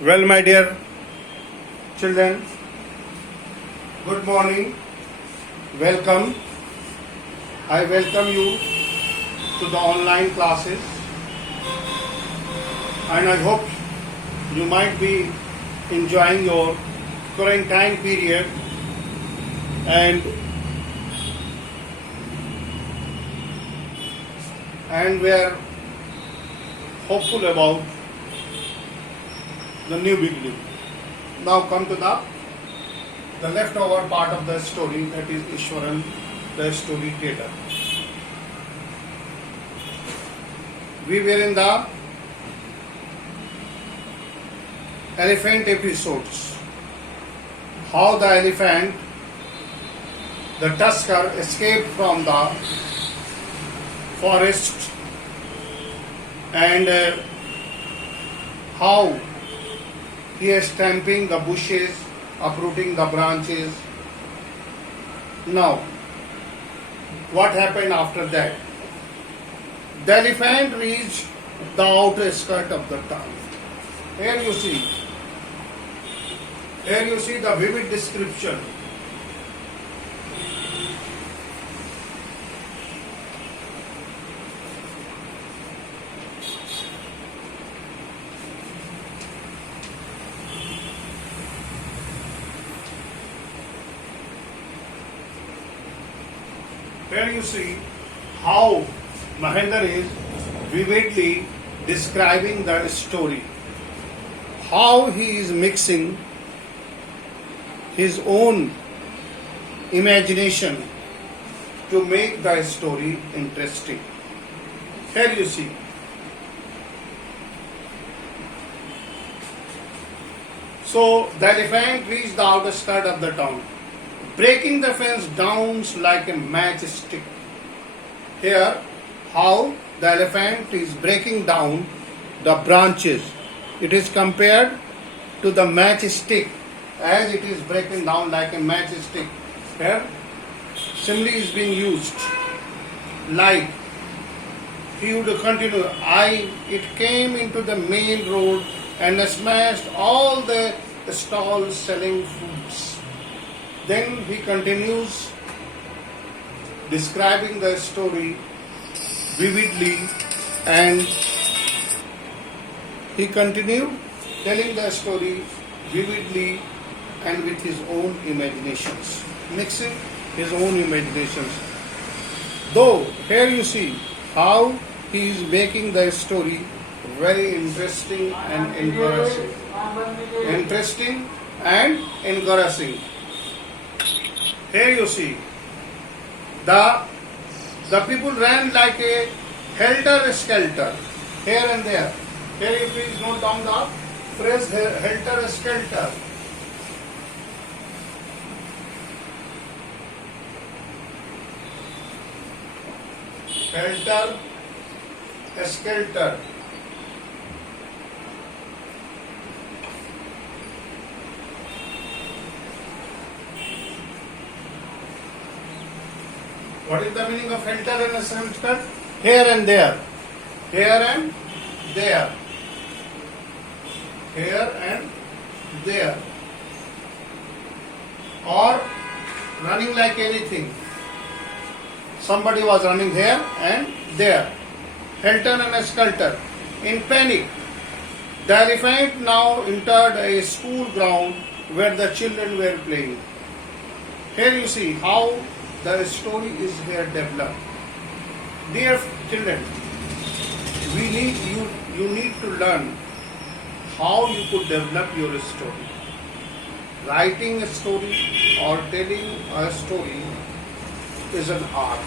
Well, my dear children, good morning. Welcome. I welcome you to the online classes, and I hope you might be enjoying your quarantine period and we are hopeful about the new beginning. Now come to the leftover part of the story, that is Ishwaran, the storyteller. We were in the elephant episodes. How the elephant, the tusker, escaped from the forest and how he is stamping the bushes, uprooting the branches. Now, what happened after that? The elephant reached the outer skirt of the town. Here you see the vivid description. Here you see how Mahendra is vividly describing the story, how he is mixing his own imagination to make the story interesting. Here you see. So the elephant reached the outer skirt of the town, breaking the fence down like a matchstick. Here, how the elephant is breaking down the branches. It is compared to the matchstick, as it is breaking down like a matchstick. Here, simile is being used. Like, he would continue. It came into the main road and smashed all the stalls selling foods. Then he continues describing the story vividly, and he continued telling the story vividly and with his own imaginations, mixing his own imaginations. Though here you see how he is making the story very interesting and encouraging. Interesting and encouraging. Here you see the people ran like a helter-skelter here and there. Here you please note down the phrase helter-skelter. Helter-skelter. What is the meaning of helter and skelter? Here and there. Here and there. Here and there. Or running like anything. Somebody was running here and there. Helter and skelter. In panic, the elephant now entered a school ground where the children were playing. Here you see how the story is here developed. Dear children, you need to learn how you could develop your story. Writing a story or telling a story is an art.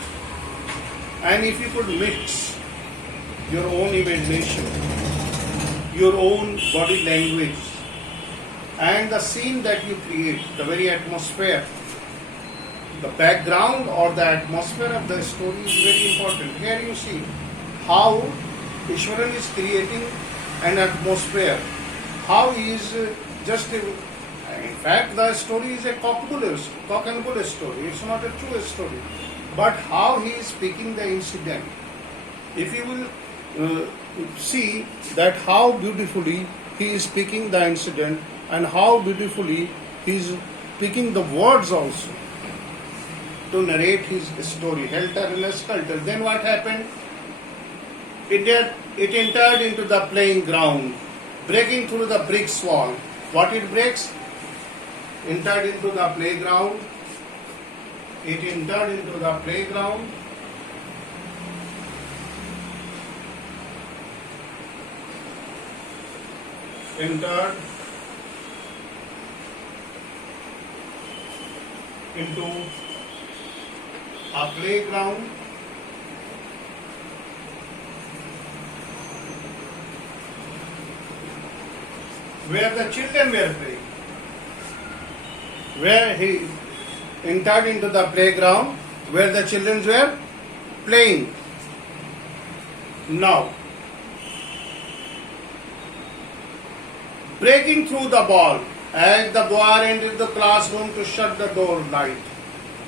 And if you could mix your own imagination, your own body language, and the scene that you create, the very atmosphere, the background or the atmosphere of the story is very important. Here you see how Ishwaran is creating an atmosphere, how he is in fact the story is a cock and bull story, it's not a true story, but how he is speaking the incident. If you will see that how beautifully he is picking the incident and how beautifully he is picking the words also to narrate his story. Helter Skelter. Then what happened? It entered into the playing ground, breaking through the bricks wall. What it breaks? Entered into the playground. It entered into the playground. Entered into a playground where the children were playing. Where he entered into the playground where the children were playing. Now, breaking through the ball as the boy entered the classroom to shut the door light.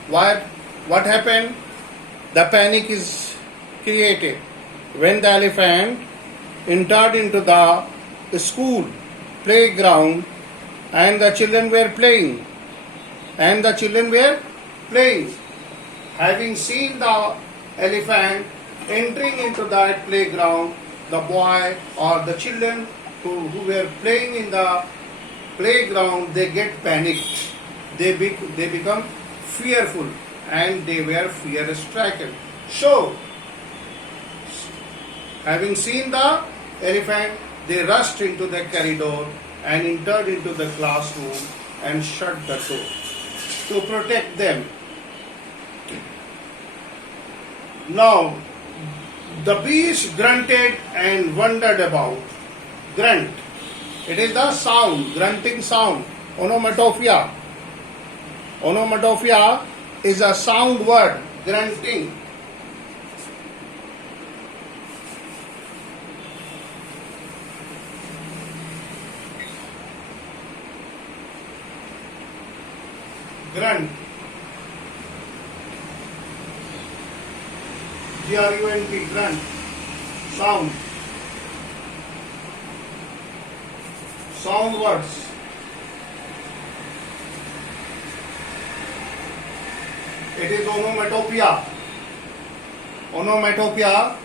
What happened? The panic is created when the elephant entered into the school playground and the children were playing. Having seen the elephant entering into that playground, the boy or the children who were playing in the playground, they get panicked. They become fearful and they were fear-stricken. So, having seen the elephant, they rushed into the corridor and entered into the classroom and shut the door to protect them. Now, the beast grunted and wandered about. Grunt. It is the sound, grunting sound, onomatopoeia. Onomatopoeia is a sound word, grunting. Grunt. G-R-U-N-T, grunt. Sound. Sound words. It is onomatopoeia. Onomatopoeia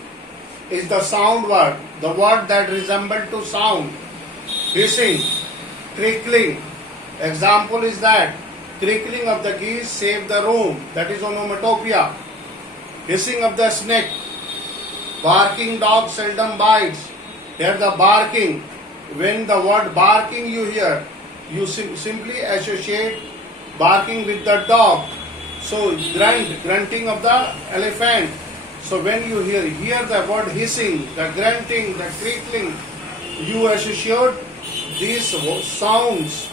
is the sound word, the word that resembles to sound. Hissing, crickling. Example is that crickling of the geese save the room. That is onomatopoeia. Hissing of the snake. Barking dog seldom bites. Here the barking. When the word barking you hear, you simply associate barking with the dog. So grunting of the elephant. So when you hear the word hissing, the grunting, the crickling, you associate these sounds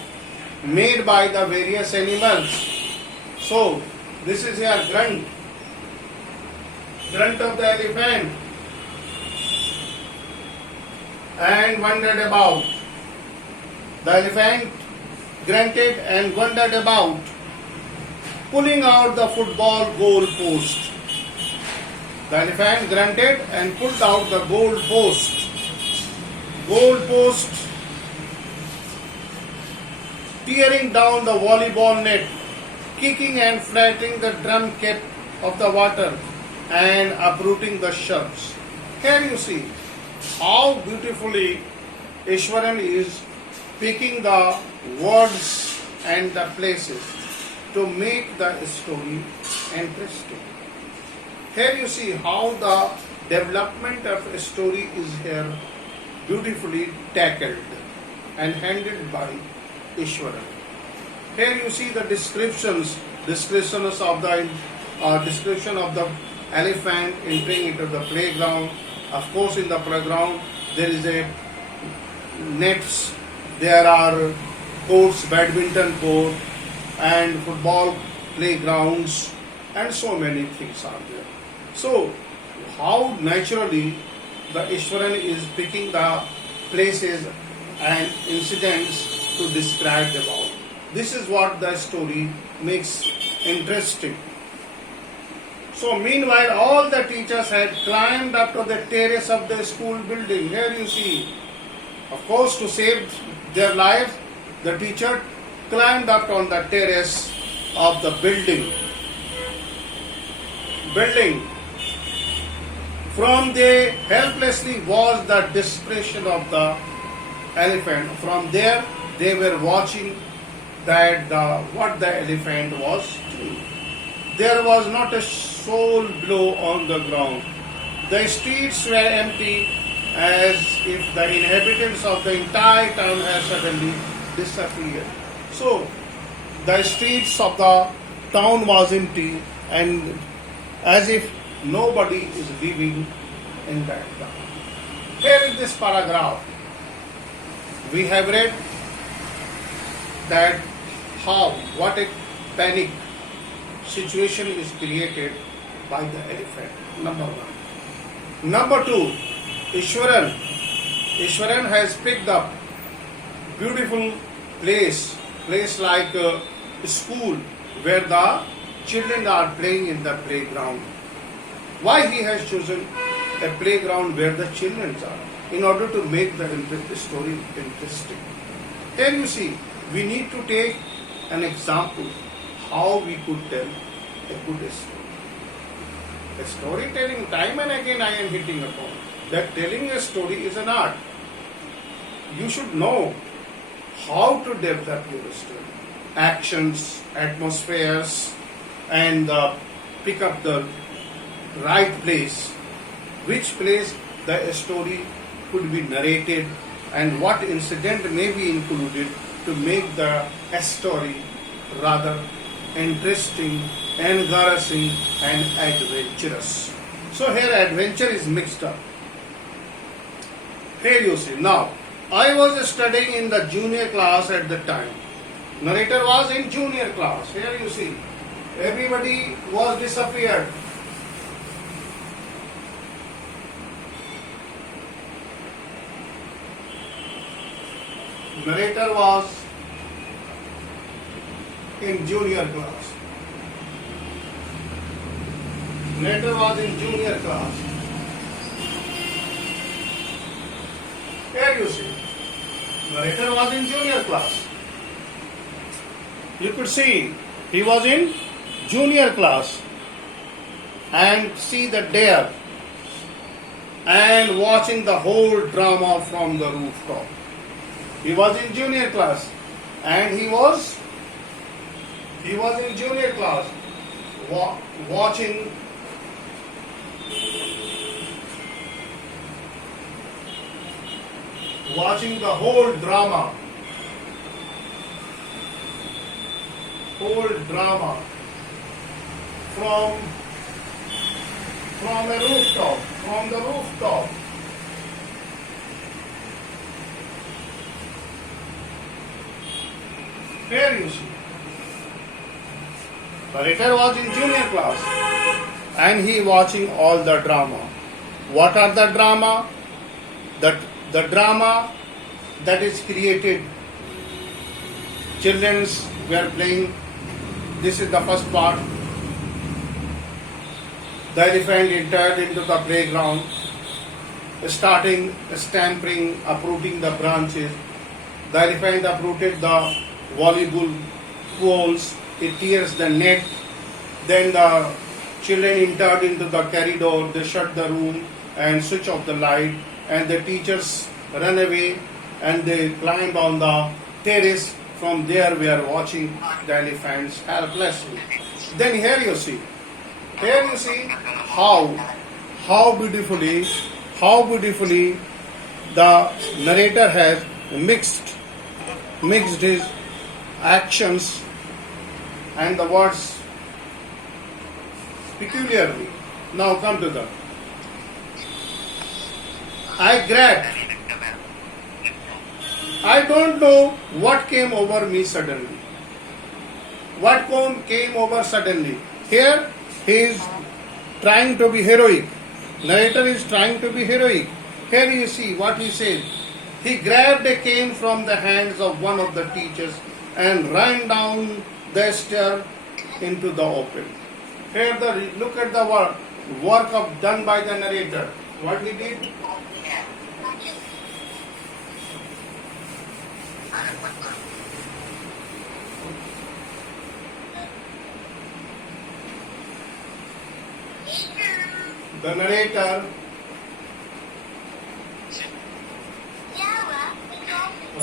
made by the various animals. So this is your grunt. Grunt of the elephant. And wandered about. The elephant grunted and wandered about, pulling out the football goal post. The elephant grunted and pulled out the goal post. Goal post, tearing down the volleyball net, kicking and flattening the drum cap of the water, and uprooting the shrubs. Here you see how beautifully Ishwaran is picking the words and the places to make the story interesting. Here you see how the development of a story is here beautifully tackled and handled by Ishwaran. Here you see the description of the elephant entering into the playground. Of course, in the playground there is a nets, there are courts, badminton court, and football playgrounds, and so many things are there. So, how naturally the Ishwaran is picking the places and incidents to describe about. This is what the story makes interesting. So meanwhile, all the teachers had climbed up to the terrace of the school building. Here you see, Of course, to save their lives, the teacher climbed up on the terrace of the building. From there, helplessly watched the desperation of the elephant. From there, they were watching what the elephant was doing. There was not a soul below on the ground. The streets were empty, as if the inhabitants of the entire town had suddenly disappeared. So, the streets of the town was empty, and as if nobody is living in that town. Here in this paragraph, we have read that what a panic situation is created by the elephant. Number one. Number two, Ishwaran has picked up beautiful place like a school where the children are playing in the playground. Why he has chosen a playground where the children are? In order to make the story interesting. Here you see, we need to take an example how we could tell a good story. A storytelling, time and again I am hitting upon that telling a story is an art. You should know how to develop your story. Actions, atmospheres, and pick up the right place. Which place the story could be narrated and what incident may be included to make the story rather interesting, engrossing and adventurous. So here adventure is mixed up. Here you see. Now, I was studying in the junior class at the time. Narrator was in junior class. Here you see. Everybody was disappeared. Narrator was in junior class. Narrator was in junior class. Here you see. Narrator was in junior class. You could see he was in junior class and see the dare and watching the whole drama from the rooftop. He was in junior class and he was in junior class watching the whole drama from the rooftop. Here you see. Narrator was in junior class and he watching all the drama. What are the drama? The drama that is created. Children were playing. This is the first part. The elephant entered into the playground, starting stamping, uprooting the branches. The elephant uprooted the volleyball poles. It tears the net. Then the children entered into the corridor. They shut the room and switch off the light. And the teachers run away and they climb on the terrace. From there we are watching the elephants helplessly. Then here you see how beautifully the narrator has mixed his actions and the words peculiarly. Now come to the I don't know what came over me suddenly. Here he is trying to be heroic. Narrator is trying to be heroic. Here you see what he says. He grabbed a cane from the hands of one of the teachers and ran down the stair into the open. Here look at the work done by the narrator. What he did? The narrator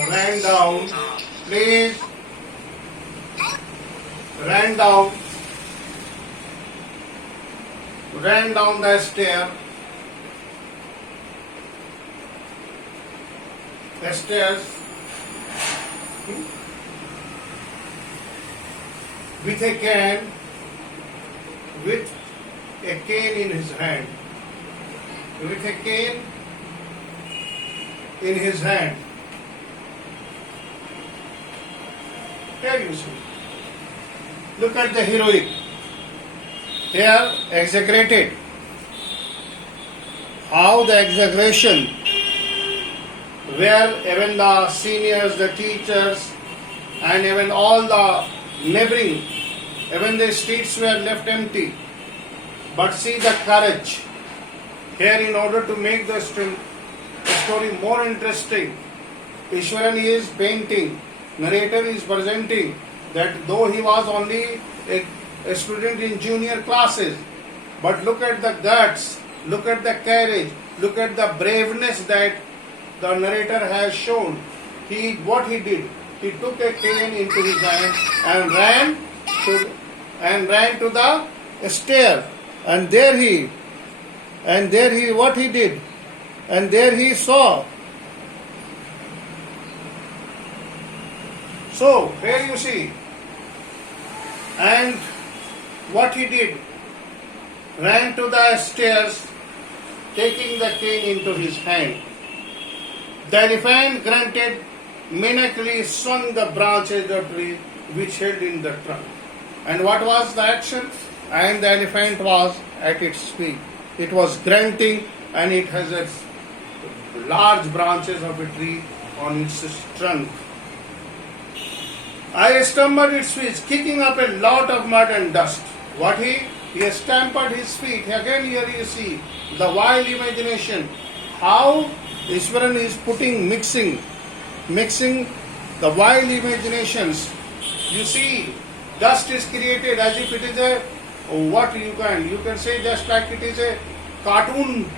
ran down, please, ran down the stairs with a cane in his hand. With a cane in his hand. Here you see. Look at the heroic. Here exaggerated. How the exaggeration, where even the seniors, the teachers, and even all the neighboring, even the streets were left empty. But see the courage. Here, in order to make the story more interesting, Ishwaran is painting, narrator is presenting that though he was only a student in junior classes, but look at the guts, look at the courage, look at the braveness that the narrator has shown. What he did, he took a cane into his hand and ran to the stair, and there he what he did, and there he saw. So here you see, and what he did, ran to the stairs, taking the cane into his hand. The elephant grunted, menacingly swung the branches of the tree which held in the trunk. And what was the action? And the elephant was at its peak. It was grunting, and it has its large branches of a tree on its trunk. I stumbled its feet, kicking up a lot of mud and dust. What he stamped his feet. Again here you see the wild imagination. How Ishwaran is mixing the wild imaginations. You see, dust is created as if it is a you can say just like it is a cartoon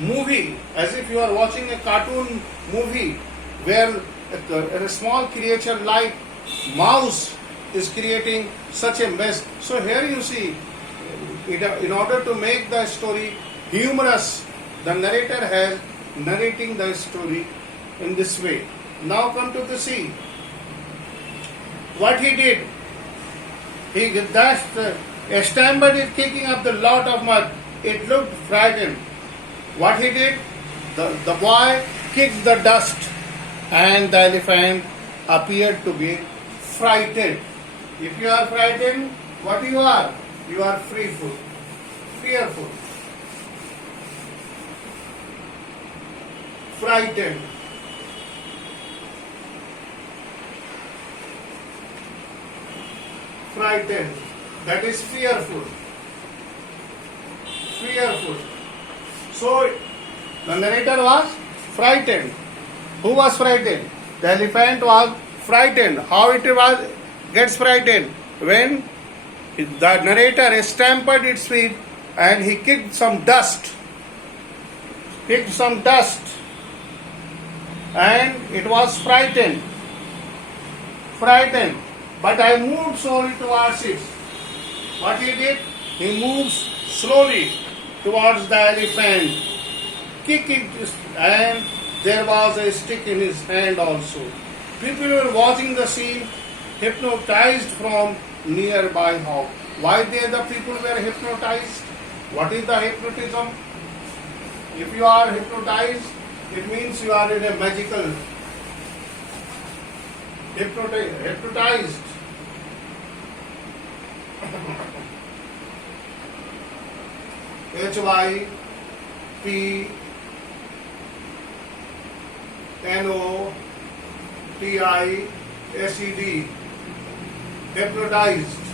movie, as if you are watching a cartoon movie where a small creature like mouse is creating such a mess. So here you see, in order to make the story humorous, the narrator has narrating the story in this way. Now come to the sea. What he did, he stamped it, kicking up the lot of mud. It looked frightened. What he did, the boy kicked the dust, and the elephant appeared to be frightened. If you are frightened, what you are? You are fearful. Frightened. Frightened. That is fearful. So the narrator was frightened. Who was frightened? The elephant was frightened. How it gets frightened? When the narrator stamped its feet and he kicked some dust. And it was frightened. But I moved slowly towards it. What he did? He moved slowly towards the elephant, kicking it, and there was a stick in his hand also. People were watching the scene, hypnotized from nearby house. Why the people were hypnotized? What is the hypnotism? If you are hypnotized, it means you are in a magical hypnotized. HYPNOTISED. Hypnotized.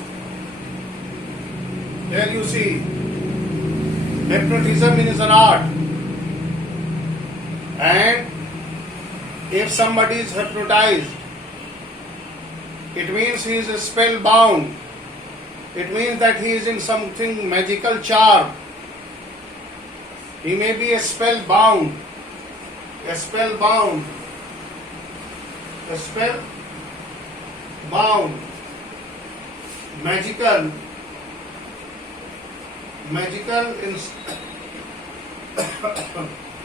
There you see, hypnotism is an art. And if somebody is hypnotized, It means he is spellbound. It means that he is in something magical charm. He may be a spellbound. A spellbound. A spellbound. Magical. Magical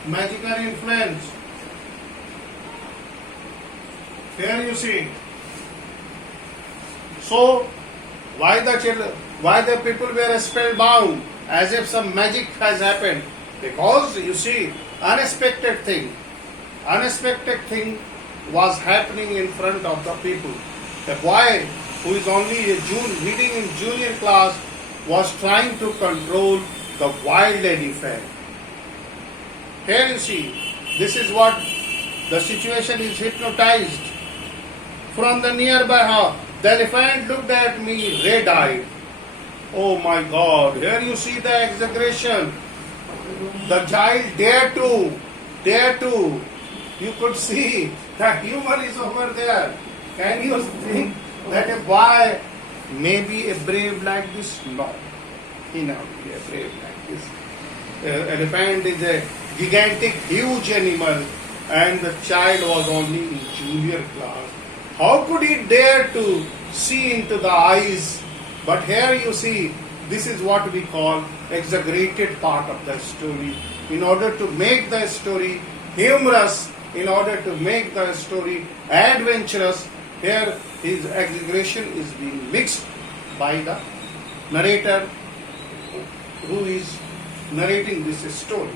magical influence. Here you see. So, why the people were spellbound, as if some magic has happened? Because you see, unexpected thing was happening in front of the people. The boy who is only reading in junior class was trying to control the wild elephant. Here you see, this is what the situation is hypnotized. From the nearby house, the elephant looked at me red-eyed. Oh my God, here you see the exaggeration. The child dared to. You could see the humor is over there. Can you think that a boy may be a brave like this? No, he not be a brave like this. Elephant is a gigantic, huge animal, and the child was only in junior class. How could he dare to see into the eyes? But here you see, this is what we call exaggerated part of the story. In order to make the story humorous, in order to make the story adventurous, here his exaggeration is being mixed by the narrator who is narrating this story.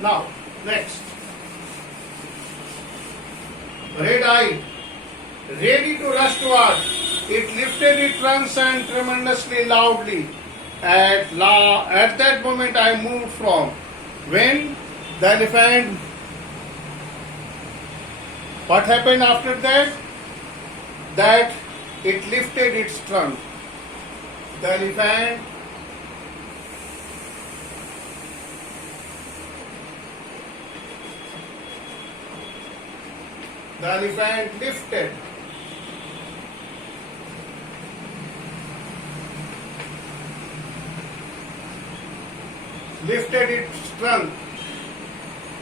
Now, next. Red-eyed, ready to rush toward, it lifted its trunks and tremendously loudly. At that moment I moved from. When the elephant, what happened after that? That it lifted its trunk. The elephant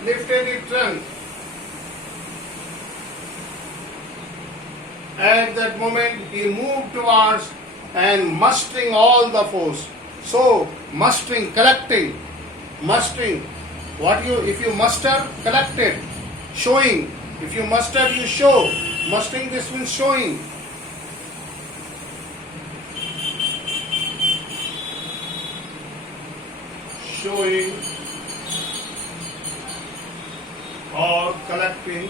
lifted its trunk. At that moment he moved towards and mustering all the force. So mustering, collecting. If you muster, collected. Showing. If you muster, you show. Mustering, this means showing. Showing or collecting.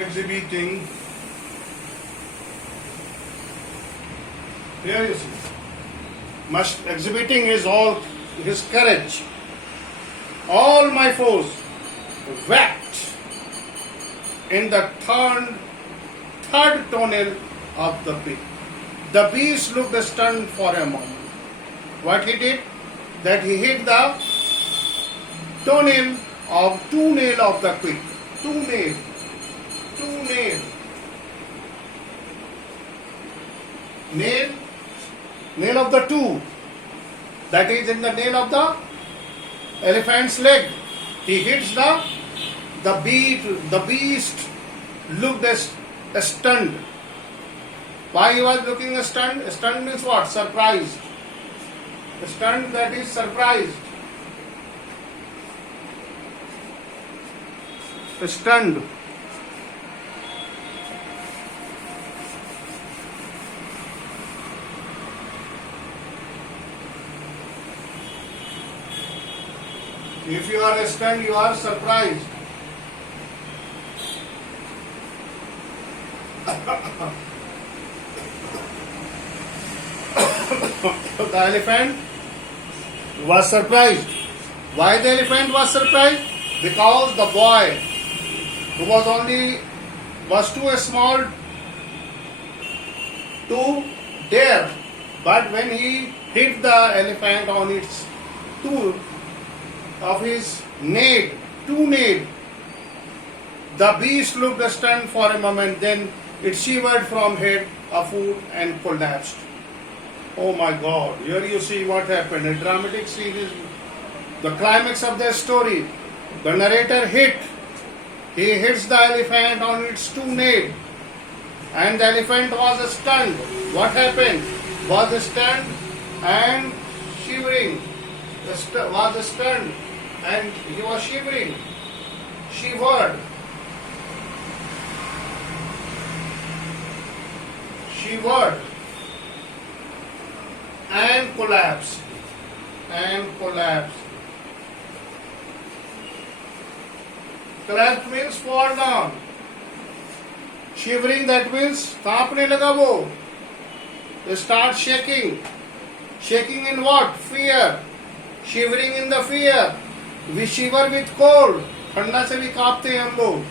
Exhibiting. Here you see. Exhibiting is all his courage. All my foes whacked in the third toenail of the beast. The beast looked stunned for a moment. What he did? That he hit the two nail of the quick. Two nail. Nail of the two. That is in the nail of the elephant's leg. He hits the beast looked stunned. Why he was looking stunned? Stunned means what? Surprised. Stunned, that is surprised. Stunned. If you are stunned, you are surprised. The elephant was surprised. Why the elephant was surprised? Because the boy who was too small to dare. But when he hit the elephant on its two of his two nail, The beast looked stunned for a moment, then it shivered from head, foot, and collapsed. Oh my God, here you see what happened. A dramatic scene is the climax of the story. The narrator he hits the elephant on its two nails, and the elephant was stunned. What happened? Was stunned and shivering. Was stunned and he was shivering. Shivered. Shivered. And collapsed. And collapsed. Collapse means fall down. Shivering, that means कांपने लगा वो. They start shaking. Shaking in what? Fear. Shivering in the fear. We shiver with cold. ठंडा से भी कांपते हैं हम लोग.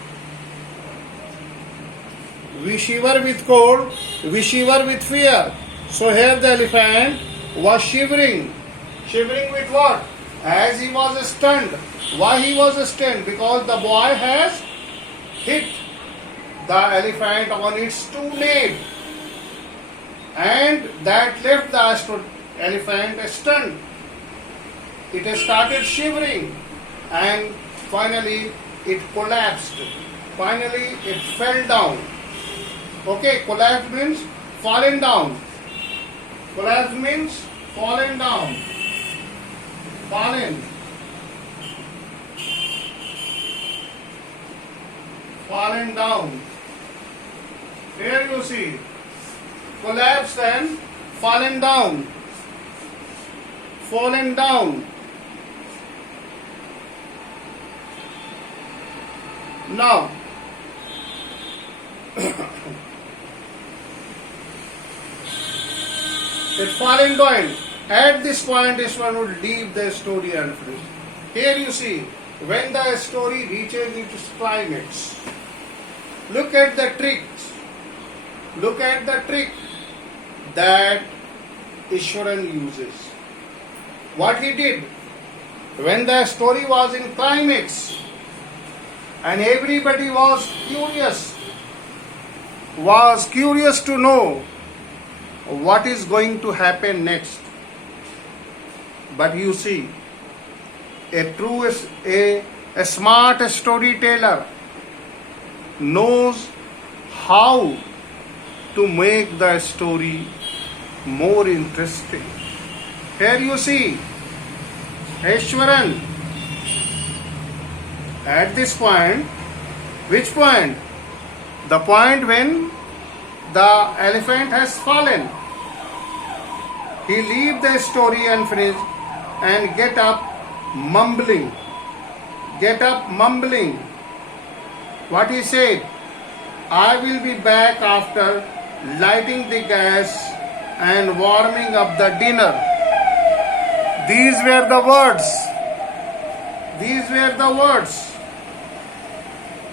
We shiver with cold. We shiver with fear. So here the elephant was shivering. Shivering with what? As he was stunned. Why he was stunned? Because the boy has hit the elephant on its two nails, and that left the elephant stunned. It started shivering, and finally it collapsed. Finally it fell down. Okay, collapse means fallen down. Collapse means fallen down. Fallen. Fallen down. Here you see, collapsed and fallen down. Fallen down. Now, it fallen down. At this point, this one would leave the story unfinished. Here you see, when the story reaches its climax, look at the tricks. Look at the trick that Ishwaran uses. What he did, when the story was in climax and everybody was curious to know what is going to happen next. But you see, a smart storyteller knows how to make the story more interesting. Here you see, Ishwaran, at this point, which point? The point when the elephant has fallen. He leave the story unfinished and get up mumbling. Get up mumbling. What he said? I will be back after lighting the gas and warming up the dinner. These were the words. These were the words.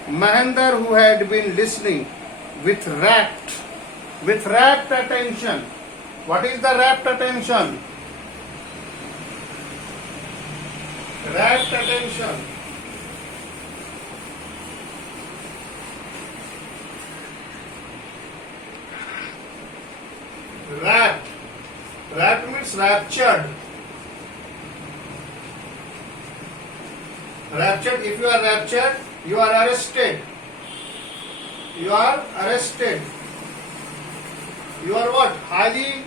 Mahendra, who had been listening with rapt attention. What is the rapt attention? Rapt attention. Rapt. Rapt means raptured. Raptured. If you are raptured, you are arrested. You are arrested. You are what? Highly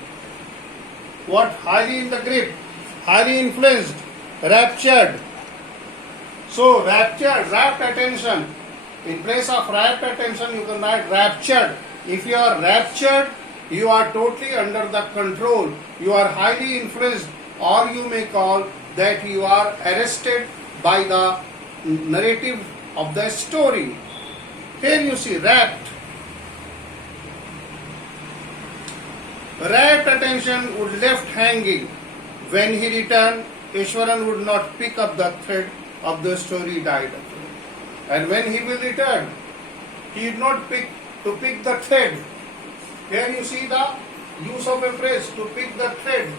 in the grip. Highly influenced. Raptured. So raptured, rapt attention. In place of rapt attention, you can write raptured. If you are raptured, you are totally under the control. You are highly influenced, or you may call that you are arrested by the narrative of the story. Here you see rapt. Rapt attention would left hanging. When he returned, Ishwaran would not pick up the thread of the story died. And when he will return, he did not pick the thread. Here you see the use of a phrase, to pick the thread.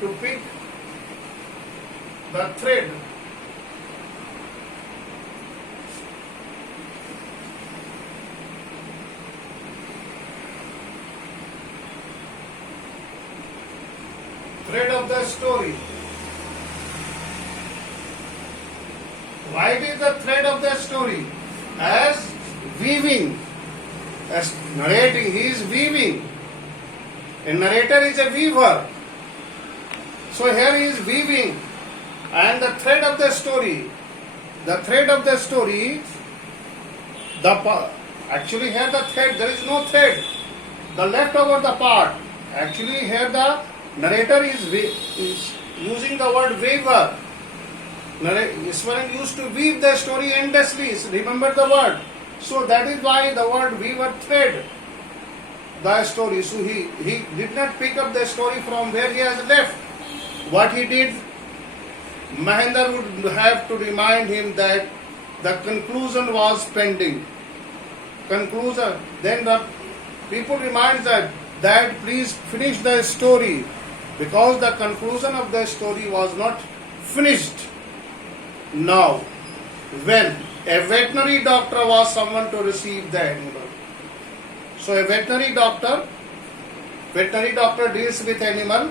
To pick the thread. Why it is the thread of the story? As weaving, as narrating, he is weaving. A narrator is a weaver. So here he is weaving, and the thread of the story, actually here the thread, there is no thread, the leftover the part. Actually here the narrator is using the word weaver. Iswaran used to weave the story endlessly. Remember the word. So that is why the word weaver thread the story. So he did not pick up the story from where he has left. What he did, Mahendra would have to remind him that the conclusion was pending. Conclusion. Then the people remind that please finish the story, because the conclusion of the story was not finished. Now, when a veterinary doctor was someone to receive the animal. So a veterinary doctor deals with animal,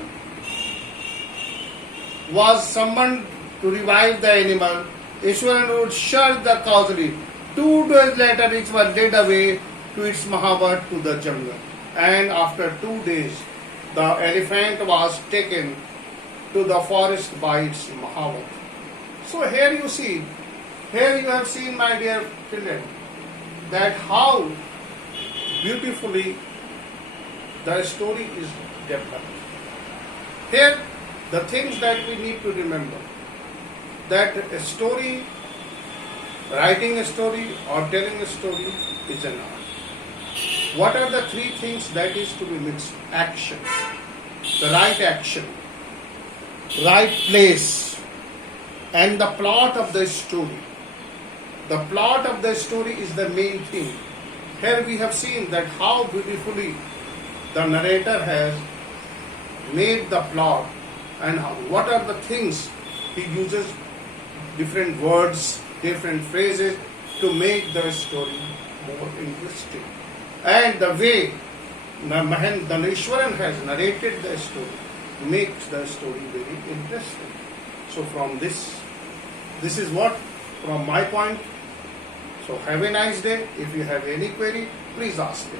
was summoned to revive the animal. Ishwaran would shut the causally. 2 days later, it was led away to its Mahabhat to the jungle. And after 2 days, the elephant was taken to the forest by its Mahabhat. So here you have seen, my dear children, that how beautifully the story is developed. Here, the things that we need to remember, that a story, writing a story or telling a story is an art. What are the 3 things that is to be mixed? Action, the right action, right place, and the plot of the story. The plot of the story is the main thing. Here we have seen that how beautifully the narrator has made the plot, and what are the things he uses, different words, different phrases to make the story more interesting. And the way the Ishwaran has narrated the story makes the story very interesting. So from this is what from my point. So have a nice day. If you have any query, please ask me.